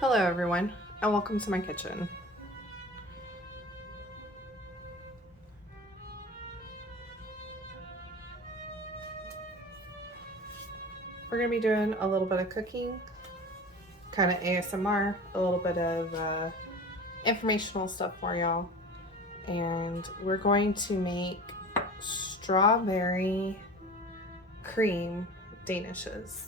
Hello everyone, and welcome to my kitchen. We're going to be doing a little bit of cooking, kind of ASMR, a little bit of informational stuff for y'all. And we're going to make strawberry cream Danishes.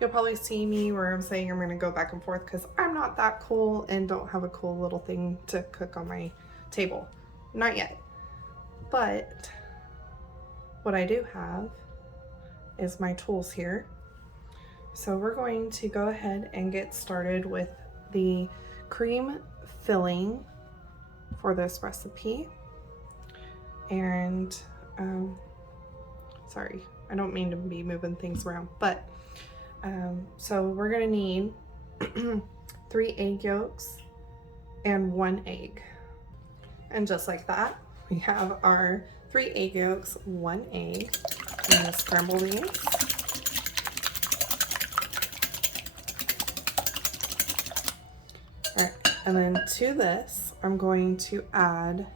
You'll probably see me where I'm saying I'm going to go back and forth because I'm not that cool and don't have a cool little thing to cook on my table. Not yet. But what I do have is my tools here. So we're going to go ahead and get started with the cream filling for this recipe. And sorry, I don't mean to be moving things around, but so we're gonna need 3 egg yolks and 1 egg. And just like that, we have our 3 egg yolks, 1 egg. I'm gonna scramble these. All right, and then to this, I'm going to add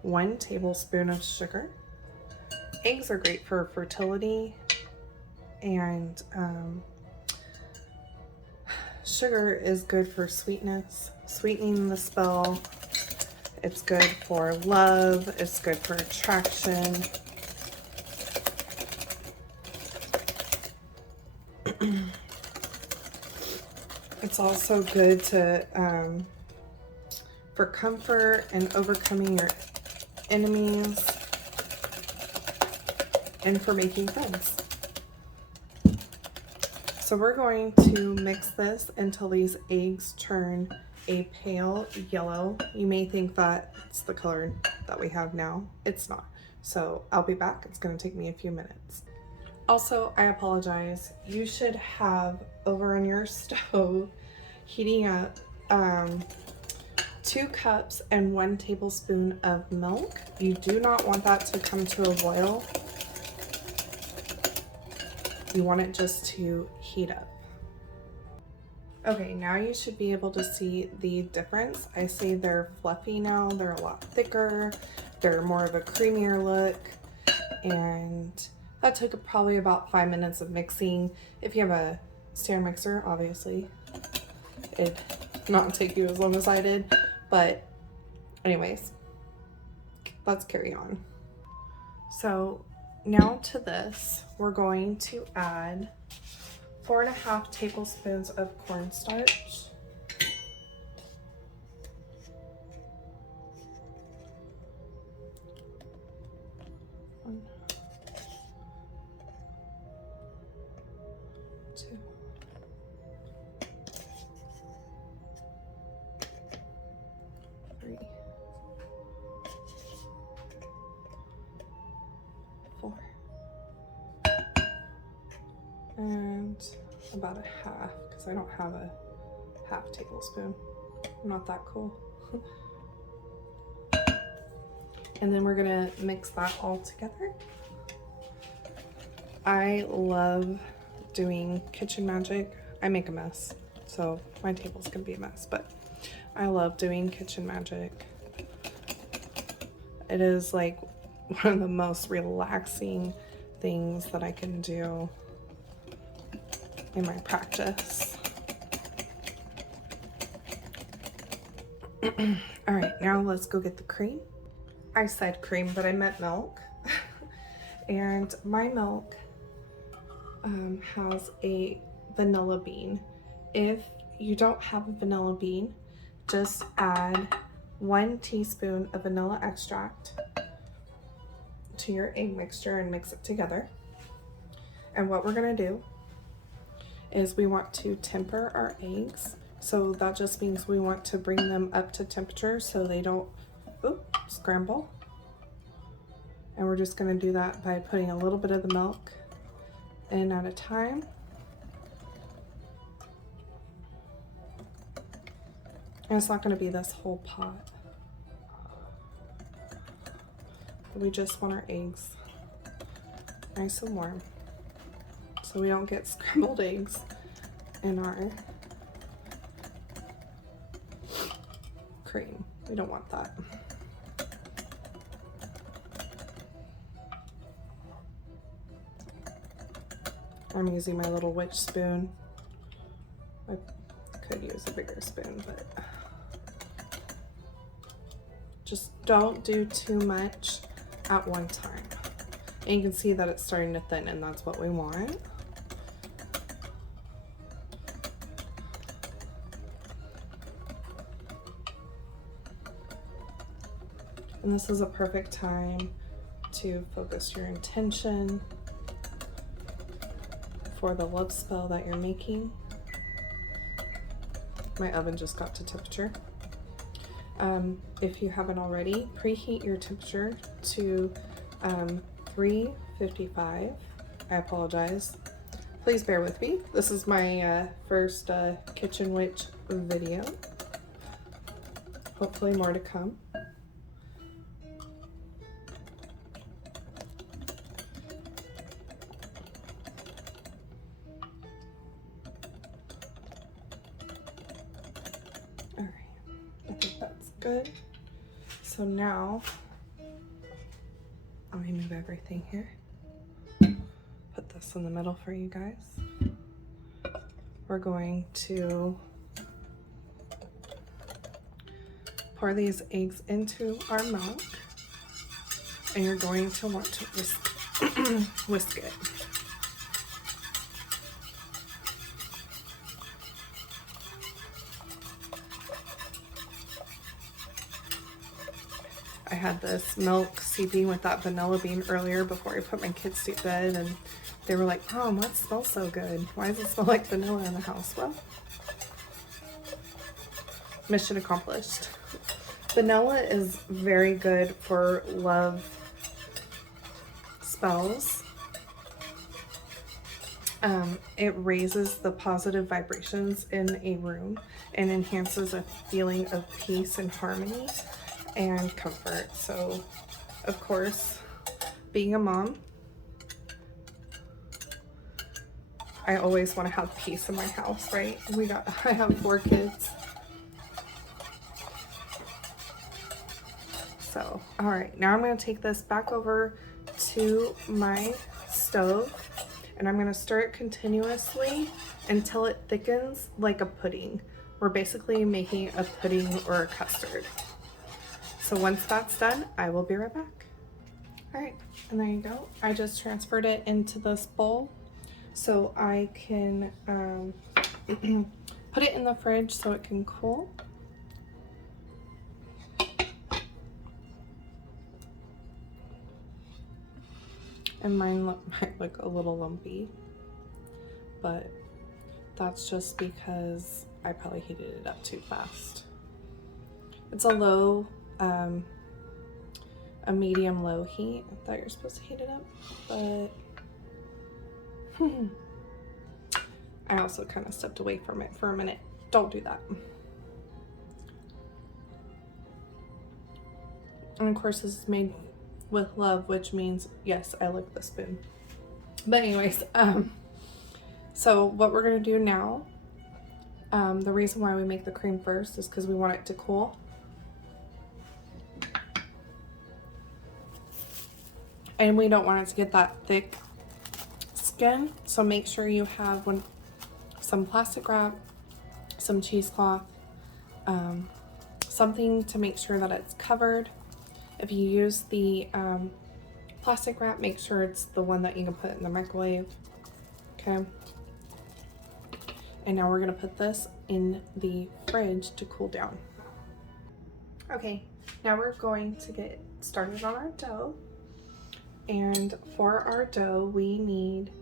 1 tablespoon of sugar. Eggs are great for fertility, and sugar is good for sweetness, sweetening the spell. It's good for love, it's good for attraction. It's also good to for comfort and overcoming your enemies and for making friends. So we're going to mix this until these eggs turn a pale yellow. You may think that it's the color that we have now. It's not. So I'll be back. It's going to take me a few minutes. Also, I apologize. You should have over on your stove heating up 2 cups and 1 tablespoon of milk. You do not want that to come to a boil. You want it just to heat up. Okay, now you should be able to see the difference. I see they're fluffy now. They're a lot thicker. They're more of a creamier look. And that took probably about 5 minutes of mixing. If you have a stand mixer, obviously, it'd not take you as long as I did. But anyways, let's carry on. So now to this, we're going to add 4.5 tablespoons of cornstarch. One, 2, 3, 4. And about a half, because I don't have a half tablespoon. I'm not that cool. And then we're gonna mix that all together. I love doing kitchen magic. I make a mess, so my table's gonna be a mess, but I love doing kitchen magic. It is like one of the most relaxing things that I can do in my practice. All right, now let's go get the cream. I said cream, but I meant milk. And my milk has a vanilla bean. If you don't have a vanilla bean, just add 1 teaspoon of vanilla extract to your egg mixture and mix it together. And what we're gonna do is we want to temper our eggs. So that just means we want to bring them up to temperature so they don't scramble. And we're just gonna do that by putting a little bit of the milk in at a time. And it's not gonna be this whole pot. We just want our eggs nice and warm so we don't get scrambled eggs in our cream. We don't want that. I'm using my little witch spoon. I could use a bigger spoon, but just don't do too much at one time. And you can see that it's starting to thin, and that's what we want. And this is a perfect time to focus your intention for the love spell that you're making. My oven just got to temperature. If you haven't already, preheat your temperature to 355. I apologize. Please bear with me. This is my first Kitchen Witch video. Hopefully more to come. Good. So now, let me move everything here. Put this in the middle for you guys. We're going to pour these eggs into our milk, and you're going to want to whisk it. I had this milk seeping with that vanilla bean earlier before I put my kids to bed, and they were like, "Mom, what smells so good? Why does it smell like vanilla in the house?" Well, mission accomplished. Vanilla is very good for love spells. It raises the positive vibrations in a room and enhances a feeling of peace and harmony and comfort. So, of course, being a mom, I always want to have peace in my house, right? I have 4 kids. So, all right, now I'm going to take this back over to my stove, and I'm going to stir it continuously until it thickens like a pudding. We're basically making a pudding or a custard. So once that's done, I will be right back. All right, and there you go. I just transferred it into this bowl so I can put it in the fridge so it can cool. And mine might look a little lumpy, but that's just because I probably heated it up too fast. It's a medium low heat. I thought you were supposed to heat it up, but I also kind of stepped away from it for a minute. Don't do that. And of course, this is made with love, which means, yes, I lick the spoon. But anyways, so what we're gonna do now, the reason why we make the cream first is because we want it to cool. And we don't want it to get that thick skin, so make sure you have some plastic wrap, some cheesecloth, something to make sure that it's covered. If you use the plastic wrap, make sure it's the one that you can put in the microwave. Okay. And now we're gonna put this in the fridge to cool down. Okay, now we're going to get started on our dough. And for our dough, we need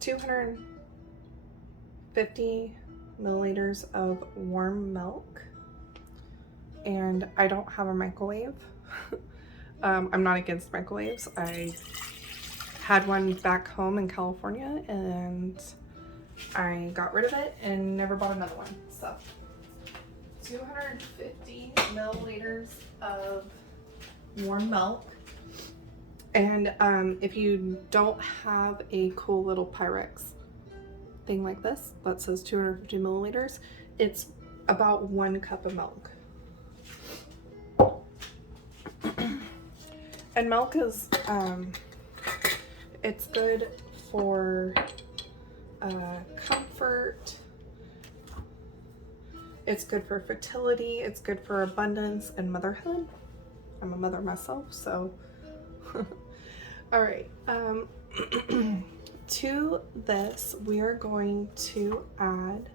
250 milliliters of warm milk. And I don't have a microwave. I'm not against microwaves. I had one back home in California and I got rid of it and never bought another one. So 250 milliliters of warm milk. And if you don't have a cool little Pyrex thing like this that says 250 milliliters, it's about 1 cup of milk. And milk is, it's good for comfort. It's good for fertility. It's good for abundance and motherhood. I'm a mother myself, so. All right. To this, we are going to add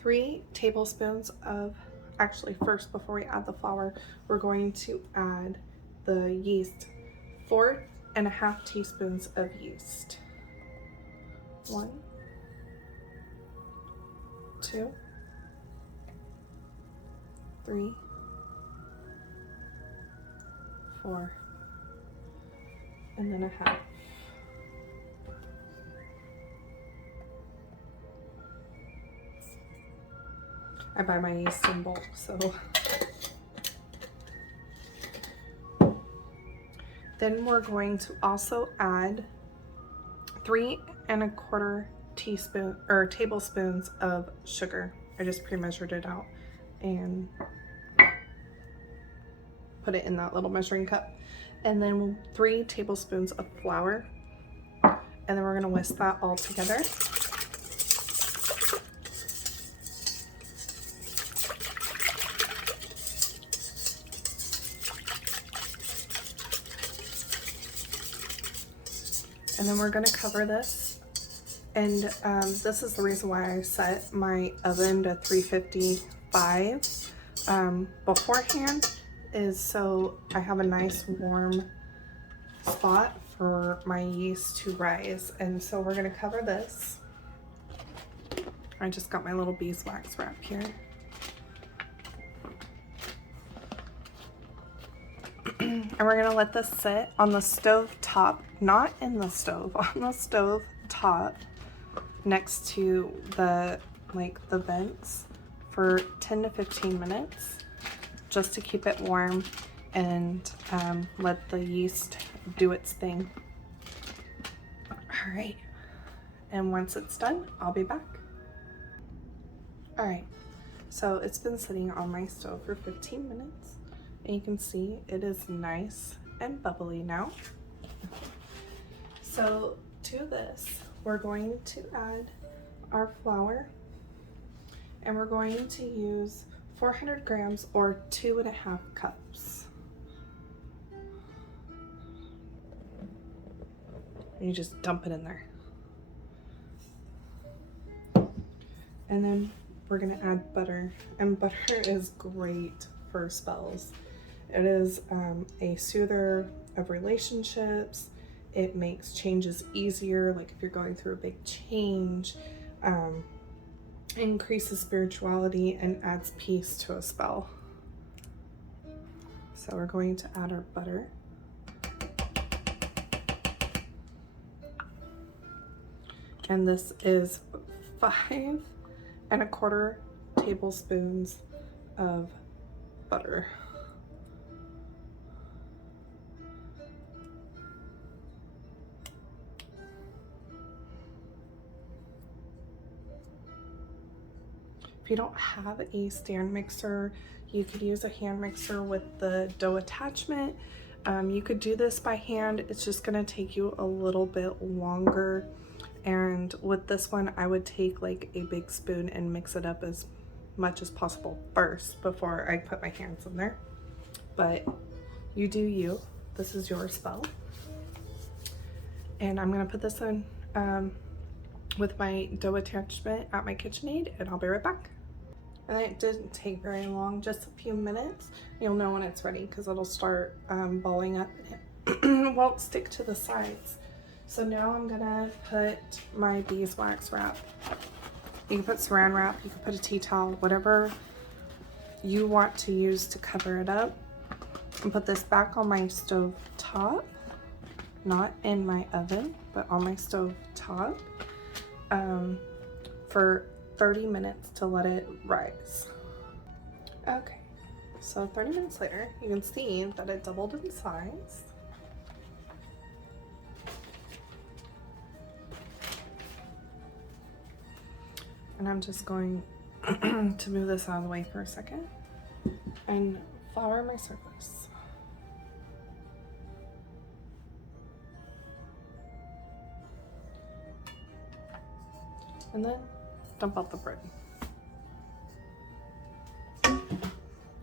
3 tablespoons of, actually first, before we add the flour, we're going to add the yeast. 4.5 teaspoons of yeast. 1, 2, 3, 4, and then a half. I buy my yeast in bulk, so. Then we're going to also add 3.25 tablespoons of sugar. I just pre-measured it out and put it in that little measuring cup. And then 3 tablespoons of flour. And then we're gonna whisk that all together. And then we're gonna cover this. And this is the reason why I set my oven to 355 beforehand, is so I have a nice warm spot for my yeast to rise. And so we're gonna cover this. I just got my little beeswax wrap here. And we're gonna let this sit on the stove top, not in the stove, on the stove top next to the vents for 10 to 15 minutes, just to keep it warm and let the yeast do its thing. All right, and once it's done, I'll be back. All right, so it's been sitting on my stove for 15 minutes. And you can see it is nice and bubbly now. So to this, we're going to add our flour, and we're going to use 400 grams or 2.5 cups. And you just dump it in there. And then we're gonna add butter, and butter is great for spells. It is a soother of relationships. It makes changes easier, like if you're going through a big change, increases spirituality and adds peace to a spell. So we're going to add our butter. And this is 5.25 tablespoons of butter. If you don't have a stand mixer, you could use a hand mixer with the dough attachment. You could do this by hand. It's just gonna take you a little bit longer. And with this one, I would take like a big spoon and mix it up as much as possible first before I put my hands in there. But you do you. This is your spell. And I'm gonna put this in with my dough attachment at my KitchenAid, and I'll be right back. And it didn't take very long, just a few minutes. You'll know when it's ready because it'll start balling up and it won't stick to the sides. So now I'm gonna put my beeswax wrap. You can put saran wrap, you can put a tea towel, whatever you want to use to cover it up. And put this back on my stove top, not in my oven, but on my stove top for 30 minutes to let it rise. Okay, so 30 minutes later, you can see that it doubled in size. And I'm just going to move this out of the way for a second and flour my surface. And then dump out the bread.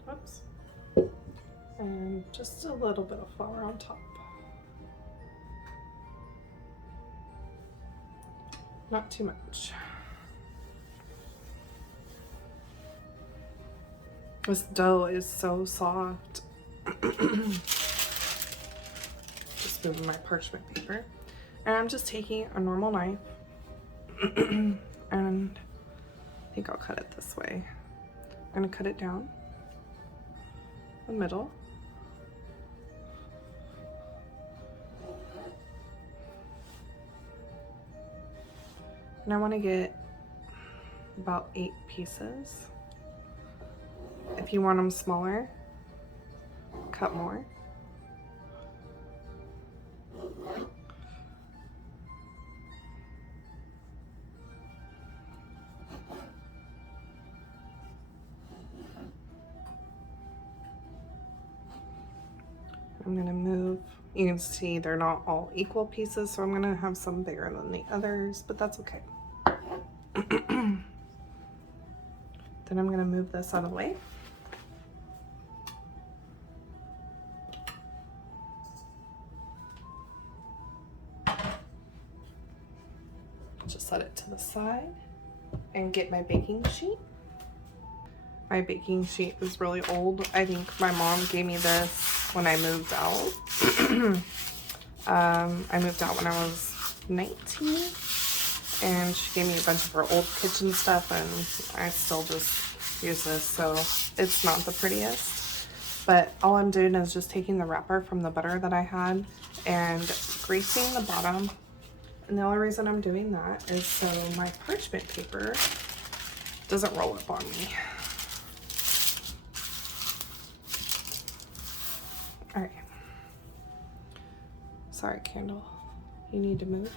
Whoops. And just a little bit of flour on top. Not too much. This dough is so soft. Just moving my parchment paper. And I'm just taking a normal knife and I think I'll cut it this way. I'm gonna cut it down the middle. And I want to get about 8 pieces. If you want them smaller, cut more. I'm gonna move, you can see they're not all equal pieces, so I'm gonna have some bigger than the others, but that's okay. Then I'm gonna move this out of the way. Just set it to the side and get my baking sheet. My baking sheet is really old. I think my mom gave me this when I moved out. I moved out when I was 19 and she gave me a bunch of her old kitchen stuff and I still just use this, so it's not the prettiest. But all I'm doing is just taking the wrapper from the butter that I had and greasing the bottom. And the only reason I'm doing that is so my parchment paper doesn't roll up on me. All right. Sorry, Candle. You need to move.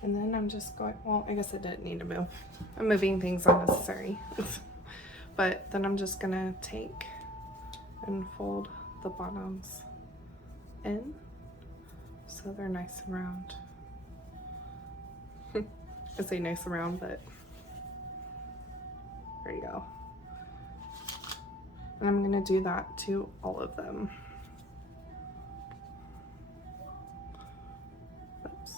And then I'm just going, well, I guess I didn't need to move. I'm moving things unnecessary. But then I'm just gonna take and fold the bottoms in so they're nice and round. I say nice and round, but there you go. And I'm gonna do that to all of them. Oops.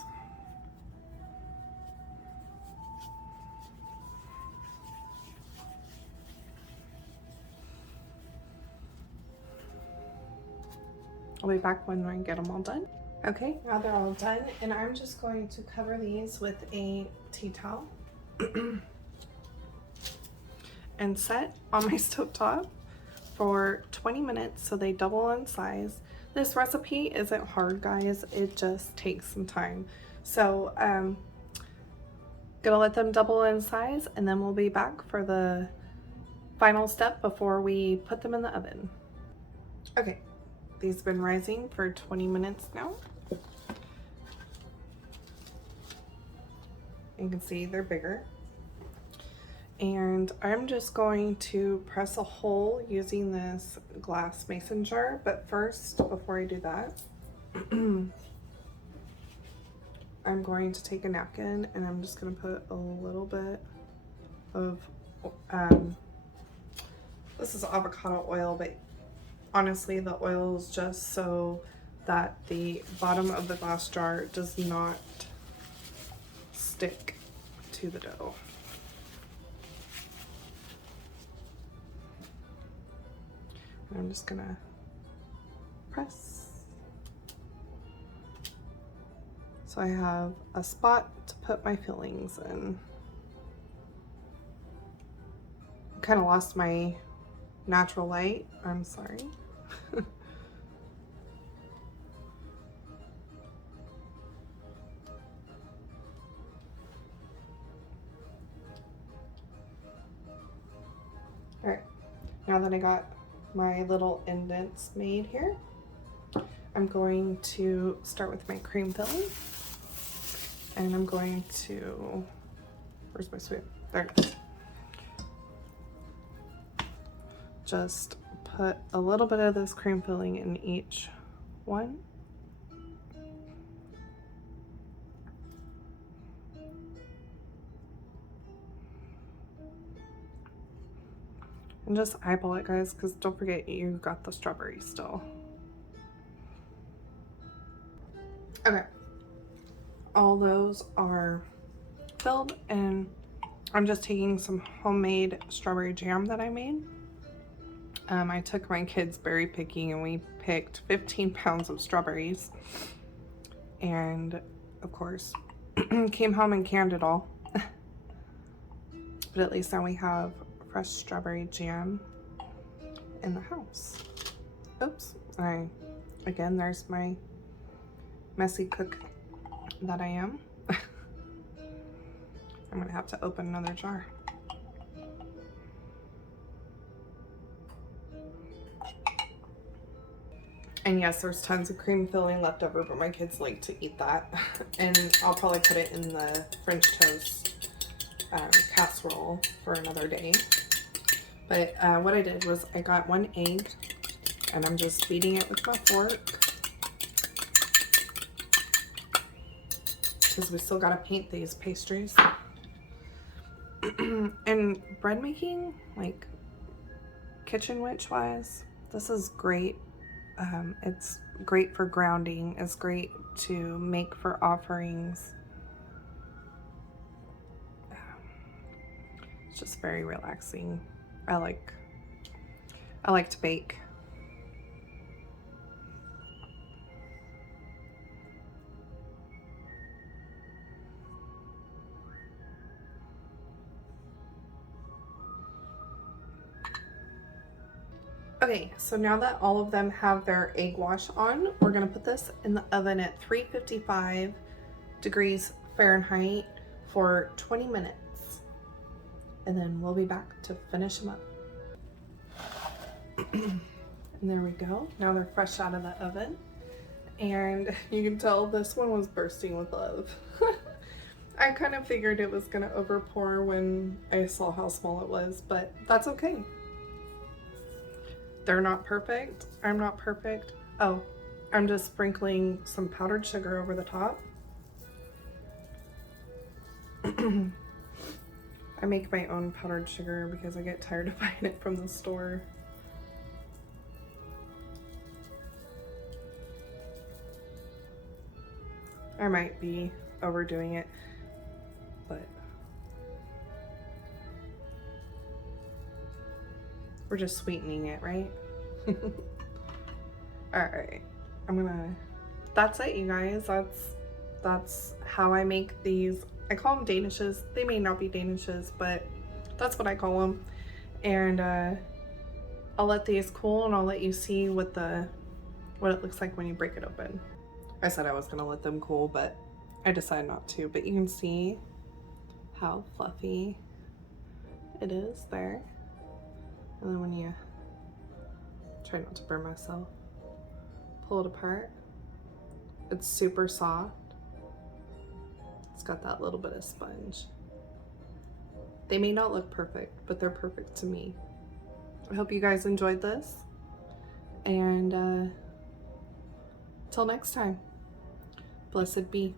I'll be back when I get them all done. Okay, now they're all done, and I'm just going to cover these with a tea towel and set on my stovetop for 20 minutes so they double in size. This recipe isn't hard, guys, it just takes some time. So gonna let them double in size and then we'll be back for the final step before we put them in the oven. Okay, these have been rising for 20 minutes now. You can see they're bigger. And I'm just going to press a hole using this glass mason jar. But first, before I do that, I'm going to take a napkin and I'm just going to put a little bit of, this is avocado oil, but honestly the oil is just so that the bottom of the glass jar does not stick to the dough. I'm just gonna press. So I have a spot to put my fillings in. I kind of lost my natural light, I'm sorry. All right, now that I got my little indents made here, I'm going to start with my cream filling, and I'm going to, where's my spoon? There it is. Just put a little bit of this cream filling in each one. And just eyeball it, guys, because don't forget you got the strawberry still. Okay, all those are filled, and I'm just taking some homemade strawberry jam that I made. I took my kids berry picking and we picked 15 pounds of strawberries, and of course came home and canned it all. But at least now we have fresh strawberry jam in the house. Oops, again, there's my messy cook that I am. I'm gonna have to open another jar. And yes, there's tons of cream filling left over, but my kids like to eat that. And I'll probably put it in the French toast casserole for another day. But what I did was I got 1 egg, and I'm just beating it with my fork, because we still gotta paint these pastries. And bread making, like kitchen witch wise, this is great. It's great for grounding. It's great to make for offerings. It's just very relaxing. I like to bake. Okay, so now that all of them have their egg wash on, we're gonna put this in the oven at 355 degrees Fahrenheit for 20 minutes. And then we'll be back to finish them up. And there we go. Now they're fresh out of the oven. And you can tell this one was bursting with love. I kind of figured it was gonna overpour when I saw how small it was, but that's okay. They're not perfect. I'm not perfect. Oh, I'm just sprinkling some powdered sugar over the top. I make my own powdered sugar because I get tired of buying it from the store. I might be overdoing it, but we're just sweetening it, right? All right, that's it, you guys. That's how I make these. I call them Danishes. They may not be Danishes, but that's what I call them. And I'll let these cool, and I'll let you see what it looks like when you break it open. I said I was gonna let them cool, but I decided not to. But you can see how fluffy it is there. And then when you try not to burn myself, pull it apart, it's super soft. It's got that little bit of sponge. They may not look perfect, but they're perfect to me. I hope you guys enjoyed this, and till next time, blessed be.